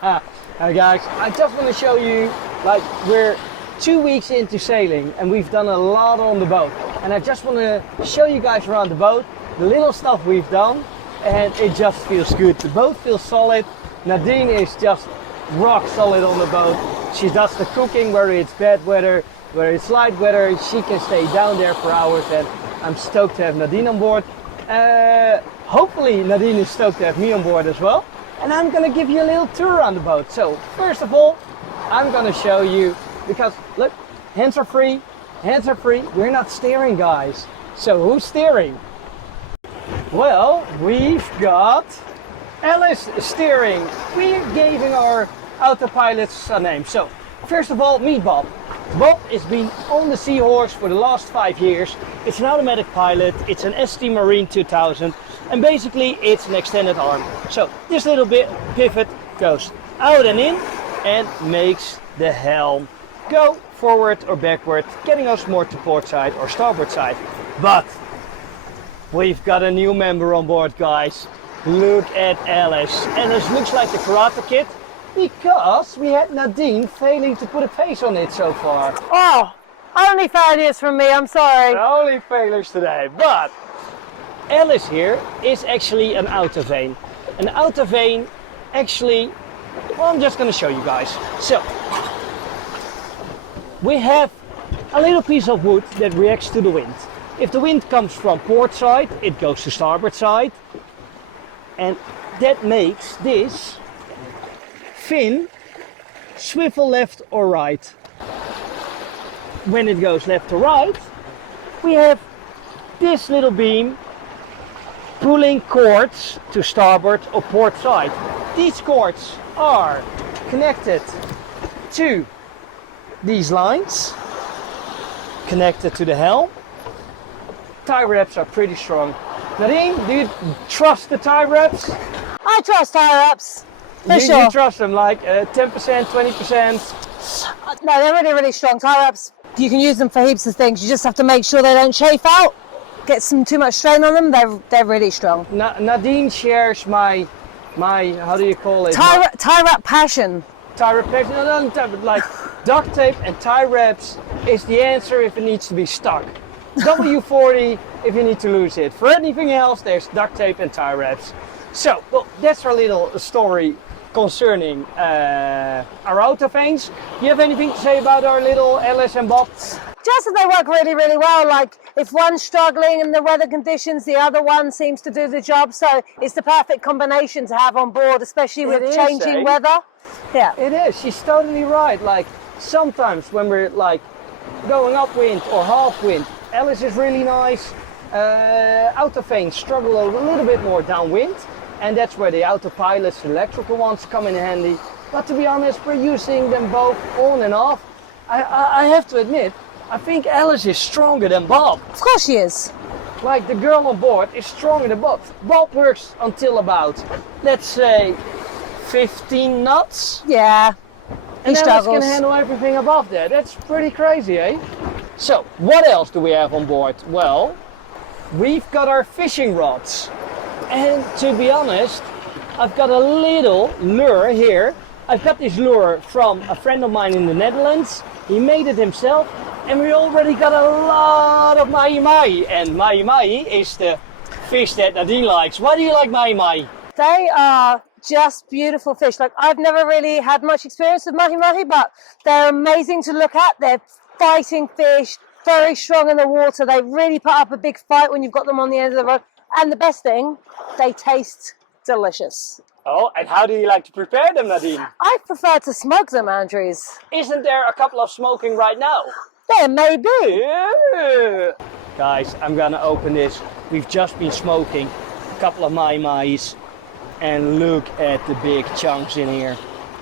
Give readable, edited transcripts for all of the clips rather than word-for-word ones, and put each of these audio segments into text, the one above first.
Hi guys, I just want to show you, like, we're 2 weeks into sailing and we've done a lot on the boat. And I just want to show you guys around the boat, the little stuff we've done, and it just feels good. The boat feels solid. Nadine is just rock solid on the boat. She does the cooking, whether it's bad weather, whether it's light weather, she can stay down there for hours, and I'm stoked to have Nadine on board. Hopefully Nadine is stoked to have me on board as well. And I'm gonna give you a little tour around the boat. So first of all, I'm gonna show you, because look, hands are free, we're not steering, guys. So who's steering? Well, we've got Alice steering. We're giving our autopilots a name. So first of all, meet Bob. Bob has been on the Seahorse for the last 5 years. It's an automatic pilot, it's an ST Marine 2000, and basically it's an extended arm. So this little bit pivot goes out and in and makes the helm go forward or backward, getting us more to port side or starboard side. But we've got a new member on board, guys. Look at Alice. Alice looks like the Karate Kid, because we had Nadine failing to put a face on it so far. Oh, only failures from me, I'm sorry. Only failures today, but Alice here is actually an autovane. An autovane, actually, well, I'm just going to show you guys. So, we have a little piece of wood that reacts to the wind. If the wind comes from port side, it goes to starboard side, and that makes this fin swivel left or right. When it goes left to right, we have this little beam pulling cords to starboard or port side. These cords are connected to these lines, connected to the helm. Tie wraps are pretty strong. Nadine, do you trust the tie wraps? I trust tie-ups. You trust them like 10%, 20%? No, they're really, really strong. Tie-ups, you can use them for heaps of things. You just have to make sure they don't chafe out, get some too much strain on them. They're really strong. Nadine shares my how do you call it? Tie wrap passion. Tie wrap passion, no, like duct tape and tie wraps is the answer if it needs to be stuck. W40 if you need to lose it. For anything else, there's duct tape and tie wraps. So, well, that's our little story concerning our autovanes. Do you have anything to say about our little Alice and Bob? Just that they work really, really well. Like, if one's struggling in the weather conditions, the other one seems to do the job. So it's the perfect combination to have on board, especially with changing weather. Yeah. It is. She's totally right. Like, sometimes when we're like going upwind or half wind, Alice is really nice. Autovanes struggle a little bit more downwind, and that's where the autopilots, the electrical ones, come in handy. But to be honest, we're using them both on and off. I have to admit, I think Alice is stronger than Bob. Of course she is. Like, the girl on board is stronger than Bob. Bob works until about, let's say, 15 knots. Yeah. And Alice can handle everything above that. That's pretty crazy, eh? So, what else do we have on board? Well, we've got our fishing rods. And to be honest, I've got a little lure here. I've got this lure from a friend of mine in the Netherlands. He made it himself, and we already got a lot of mahi-mahi. And mahi-mahi is the fish that Nadine likes. Why do you like mahi-mahi? They are just beautiful fish. Like, I've never really had much experience with mahi-mahi, but they're amazing to look at. They're fighting fish, very strong in the water. They really put up a big fight when you've got them on the end of the rod. And the best thing, they taste delicious. Oh, and how do you like to prepare them, Nadine? I prefer to smoke them, Andrews. Isn't there a couple of smoking right now? There may be. Yeah. Guys, I'm gonna open this. We've just been smoking a couple of mahi-mahis, and look at the big chunks in here.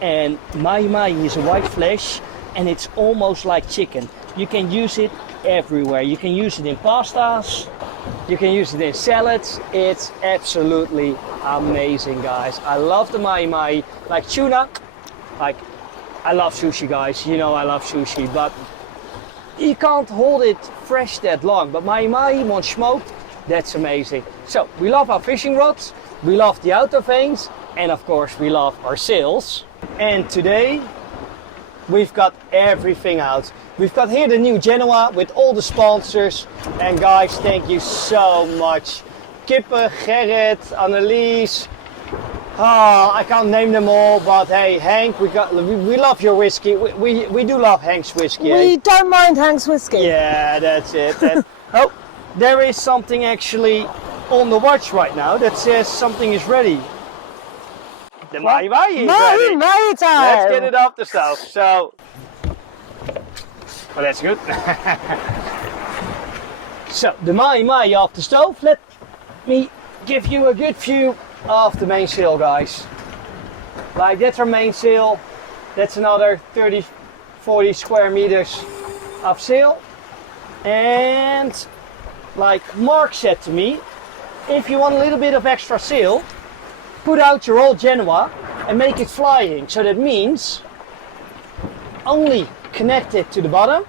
And mahi-mahi is a white flesh, and it's almost like chicken. You can use it everywhere. You can use it in pastas, you can use it in salads. It's absolutely amazing, guys. I love the mahi-mahi. Like tuna, like, I love sushi, guys. You know I love sushi, but you can't hold it fresh that long. But mahi-mahi, once smoked, that's amazing. So we love our fishing rods, we love the autovanes, and of course we love our sails. And today we've got everything out. We've got here the new Genoa with all the sponsors. And guys, thank you so much. Kippe, Gerrit, Annelies. I can't name them all, but hey, Hank, we love your whiskey. We do love Hank's whiskey. We don't mind Hank's whiskey. Yeah, that's it. And, oh, there is something actually on the watch right now that says something is ready. The Mahi Mahi is ready. Mahi time. Let's get it off the stove. So, well, that's good. So, the Mahi Mahi off the stove. Let me give you a good view of the mainsail, guys. Like, that's our mainsail. That's another 30-40 square meters of sail. And like Mark said to me, if you want a little bit of extra sail, put out your old Genoa and make it flying. So that means only connect it to the bottom,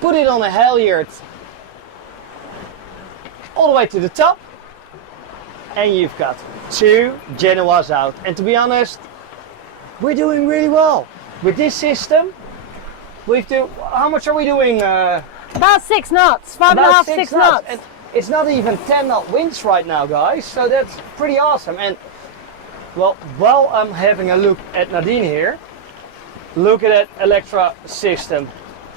put it on a halyard all the way to the top, and you've got 2 Genoas out. And to be honest, we're doing really well with this system. How much are we doing? About 6 knots, 5.5, 6 knots. And it's not even 10 knot winds right now, guys. So that's pretty awesome. And well, while I'm having a look at Nadine here, look at that Electra system.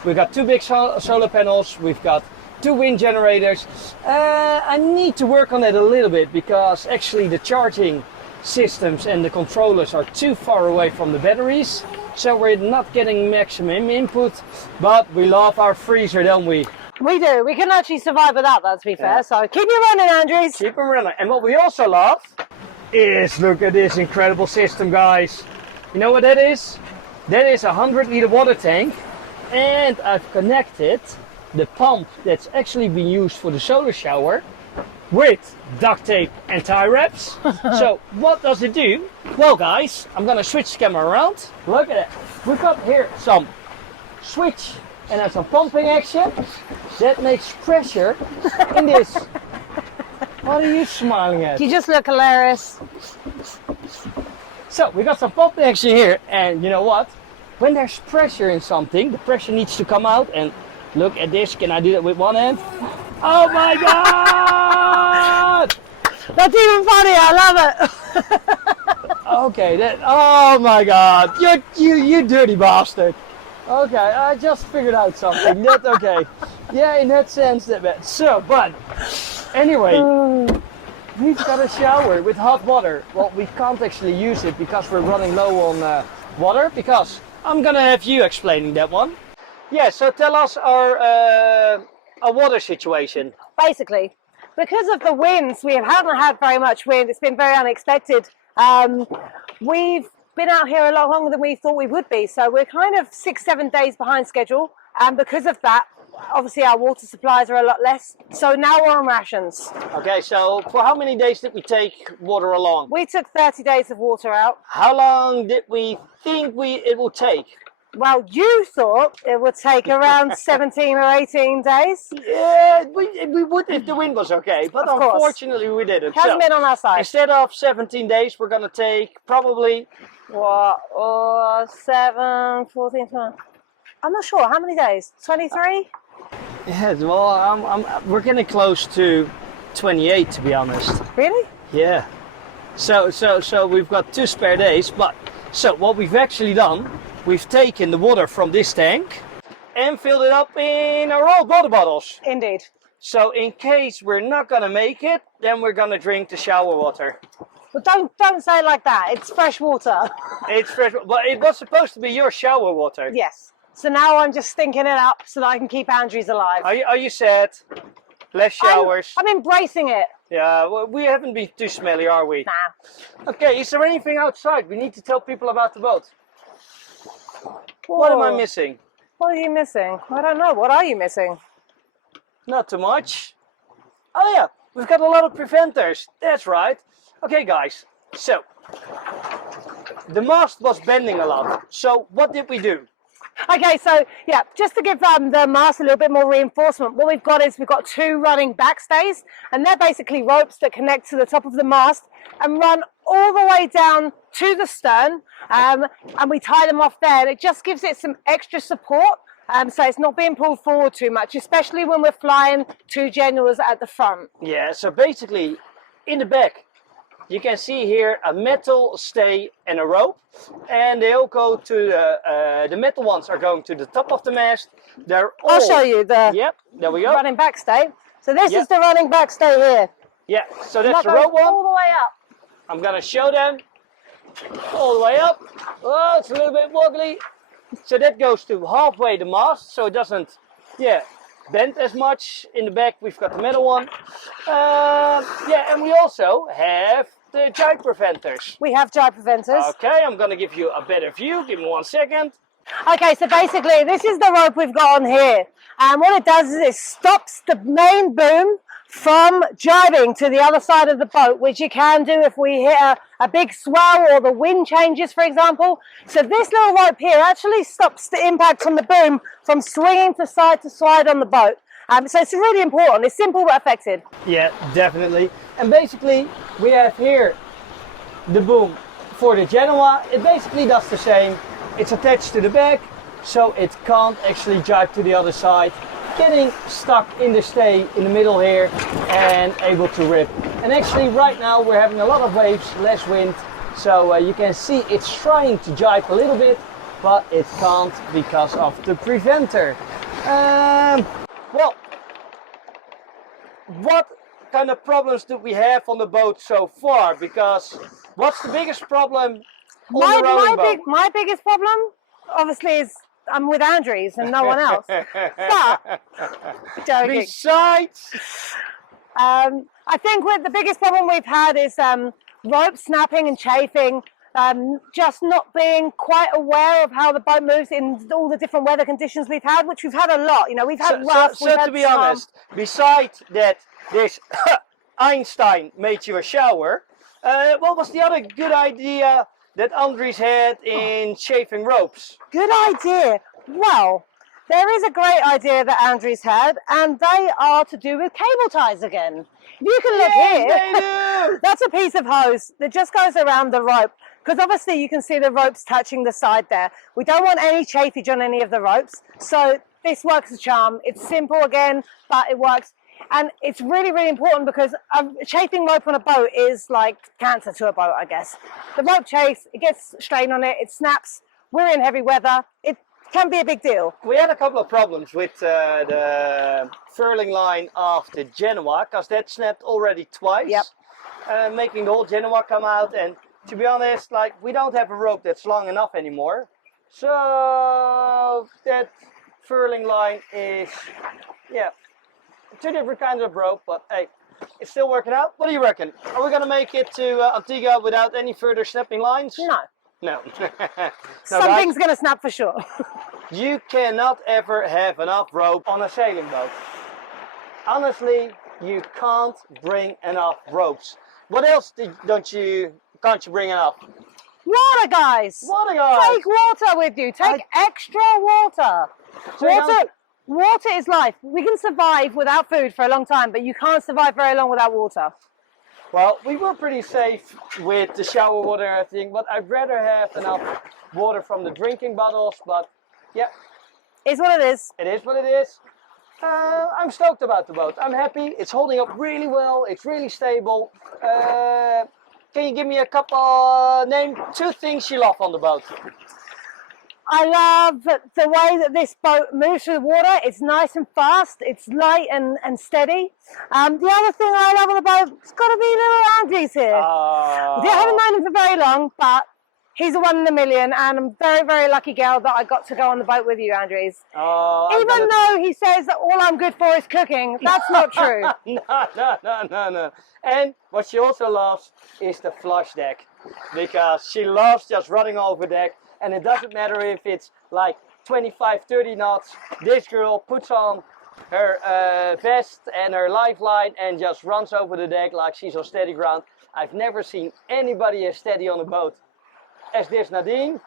We've got 2 big solar panels. We've got 2 wind generators. I need to work on it a little bit because actually the charging systems and the controllers are too far away from the batteries. So we're not getting maximum input, but we love our freezer, don't we? We do. We can actually survive without that, to be fair. So keep it running, Andrews. Keep them running. And what we also love is, look at this incredible system, guys. You know what that is? That is a 100-liter water tank. And I've connected the pump that's actually been used for the solar shower with duct tape and tie wraps. So what does it do? Well, guys, I'm gonna switch the camera around. Look at it. We've got here some switch and then some pumping action that makes pressure in this. What are you smiling at? You just look hilarious. So we got some pumping action here, and you know what? When there's pressure in something, the pressure needs to come out. And look at this. Can I do that with one hand? Oh my God! That's even funny. I love it. Okay. Oh my God! You dirty bastard. Okay, I just figured out something. That's okay. Yeah, in that sense, that bad. So, but anyway, we've got a shower with hot water. Well, we can't actually use it because we're running low on water. Because I'm gonna have you explaining that one. Yeah. So tell us our water situation. Basically, because of the winds, we haven't had very much wind. It's been very unexpected. We've been out here a lot longer than we thought we would be, so we're kind of 6-7 days behind schedule, and because of that, obviously our water supplies are a lot less, so now we're on rations. Okay, so for how many days did we take water along? We took 30 days of water out. How long did we think it will take? Well, you thought it would take around 17 or 18 days. Yeah, we would if the wind was okay, but Of course. Unfortunately we didn't. Hasn't been on our side. Instead of 17 days, we're gonna take probably 7, 14, 12. I'm not sure. How many days? 23? Yeah, well, we're getting close to 28, to be honest. Really? Yeah. So we've got 2 spare days, but so what we've actually done, we've taken the water from this tank and filled it up in our old water bottles. Indeed. So in case we're not gonna make it, then we're gonna drink the shower water. But don't say it like that. It's fresh water. It's fresh, but it was supposed to be your shower water. Yes. So now I'm just stinking it up so that I can keep Andrews alive. Are you sad? Less showers. I'm embracing it. Yeah, well, we haven't been too smelly, are we? Nah. Okay, is there anything outside we need to tell people about the boat? What am I missing? What are you missing? I don't know. What are you missing? Not too much. Oh yeah, we've got a lot of preventers. That's right. Okay, guys. So, the mast was bending a lot. So, what did we do? Okay, so yeah, just to give the mast a little bit more reinforcement, what we've got is we've got 2 running backstays, and they're basically ropes that connect to the top of the mast and run all the way down to the stern, and we tie them off there. And it just gives it some extra support, so it's not being pulled forward too much, especially when we're flying 2 Genoas at the front. Yeah, so basically in the back you can see here a metal stay and a rope, and they all go to the metal ones are going to the top of the mast. They're all, I'll show you the yep, there we go. running back stay. So this Yep. is the running back stay here. Yeah, so And that's the that goes rope one. all the way up. I'm gonna show them all the way up. Oh, it's a little bit wobbly. So that goes to halfway the mast, so it doesn't, bend as much. In the back we've got the metal one. Yeah, and we also have the jibe preventers. We have jibe preventers. Okay, I'm gonna give you a better view. Give me 1 second. Okay, so basically this is the rope we've got on here, and what it does is it stops the main boom from jibing to the other side of the boat, which you can do if we hit a big swell or the wind changes, for example. So this little rope here actually stops the impact on the boom from swinging to side on the boat. So it's really important. It's simple but effective. Yeah, definitely. And basically we have here the boom for the Genoa. It basically does the same. It's attached to the back, so it can't actually jibe to the other side, getting stuck in the stay in the middle here and able to rip. And actually right now we're having a lot of waves, less wind, so you can see it's trying to jibe a little bit, but it can't because of the preventer. Well, what kind of problems do we have on the boat so far? Because what's the biggest problem on the rowing boat? My biggest problem, obviously, is I'm with Andrews and no one else. But, joking. Besides, I think the biggest problem we've had is rope snapping and chafing, just not being quite aware of how the boat moves in all the different weather conditions we've had, which we've had a lot. You know, we've had rough, so we've had to be storm. honest, besides that this Einstein made you a shower, what was the other good idea that Andries had in chafing ropes? Good idea. Well, there is a great idea that Andrews had, and they are to do with cable ties again. If you can look here, They do! that's a piece of hose that just goes around the rope, because obviously you can see the ropes touching the side there. We don't want any chafage on any of the ropes, so this works as a charm. It's simple again, but it works. And it's really, really important because a chafing rope on a boat is like cancer to a boat, I guess. The rope chafes, it gets strain on it, it snaps. We're in heavy weather. It can be a big deal. We had a couple of problems with the furling line of the Genoa, because that snapped already twice, making the whole Genoa come out. And to be honest, like, we don't have a rope that's long enough anymore. So that furling line is, two different kinds of rope, but hey, it's still working out. What do you reckon? Are we going to make it to Antigua without any further snapping lines? No. No. No, Something's going to snap for sure. you cannot ever have enough rope on a sailing boat. Honestly, you can't bring enough ropes. What else can't you bring enough? Water, guys. Water, guys. Take water with you. Take extra water. Water is life. We can survive without food for a long time, but you can't survive very long without water. Well, we were pretty safe with the shower water and everything, but I'd rather have enough water from the drinking bottles, but yeah. It's what it is. It is what it is. I'm stoked about the boat. I'm happy. It's holding up really well. It's really stable. Can you give me name 2 things you love on the boat? I love the way that this boat moves through the water. It's nice and fast. It's light and steady. The other thing I love on the boat, it's got to be little Andries here. I haven't known him for very long, but he's a 1 in a million, and I'm a very, very lucky girl that I got to go on the boat with you, Andries. Even though he says that all I'm good for is cooking, that's not true. No. And what she also loves is the flush deck, because she loves just running over deck. And it doesn't matter if it's like 25, 30 knots. This girl puts on her vest and her lifeline and just runs over the deck like she's on steady ground. I've never seen anybody as steady on a boat as this Nadine.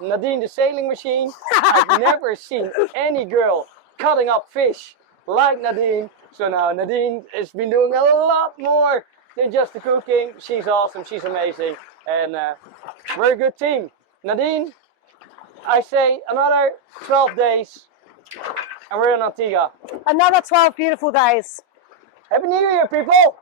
Nadine the sailing machine. I've never seen any girl cutting up fish like Nadine. So now Nadine has been doing a lot more than just the cooking. She's awesome, she's amazing, and we're a good team. Nadine, I say another 12 days and we're in Antigua. Another 12 beautiful days. Happy New Year, people!